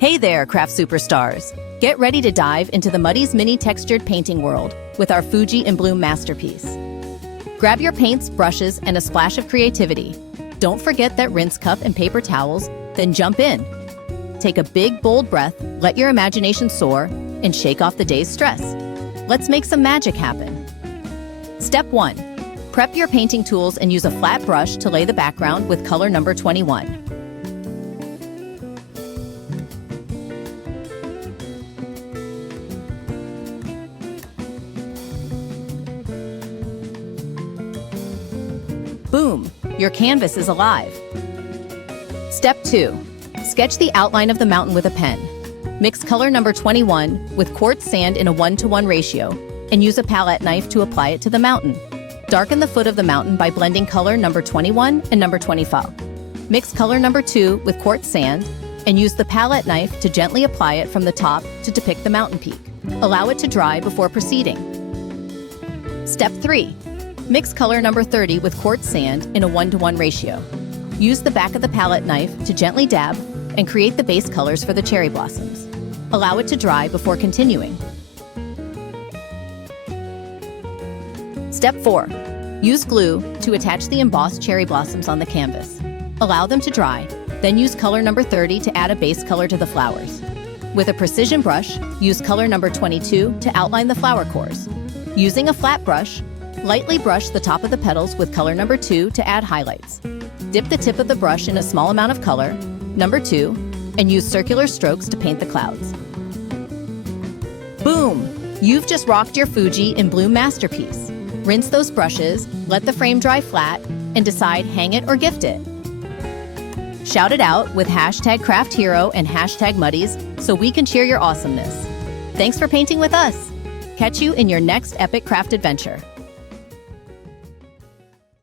Hey there, craft superstars! Get ready to dive into the Muddy's mini textured painting world with our Fuji in Bloom masterpiece. Grab your paints, brushes, and a splash of creativity. Don't forget that rinse cup and paper towels, then jump in. Take a big, bold breath, let your imagination soar, and shake off the day's stress. Let's make some magic happen. Step 1. Prep your painting tools and use a flat brush to lay the background with color number 21. Boom! Your canvas is alive. Step 2. Sketch the outline of the mountain with a pen. Mix color number 21 with quartz sand in a 1:1 ratio and use a palette knife to apply it to the mountain. Darken the foot of the mountain by blending color number 21 and number 25. Mix color number 2 with quartz sand and use the palette knife to gently apply it from the top to depict the mountain peak. Allow it to dry before proceeding. Step 3. Mix color number 30 with quartz sand in a 1:1 ratio. Use the back of the palette knife to gently dab and create the base colors for the cherry blossoms. Allow it to dry before continuing. Step 4. Use glue to attach the embossed cherry blossoms on the canvas. Allow them to dry, then use color number 30 to add a base color to the flowers. With a precision brush, use color number 22 to outline the flower cores. Using a flat brush, lightly brush the top of the petals with color number 2 to add highlights. Dip the tip of the brush in a small amount of color, number 2, and use circular strokes to paint the clouds. Boom! You've just rocked your Fuji in Bloom masterpiece. Rinse those brushes, let the frame dry flat, and decide hang it or gift it. Shout it out with #CraftHero and #Muddies so we can cheer your awesomeness. Thanks for painting with us. Catch you in your next epic craft adventure.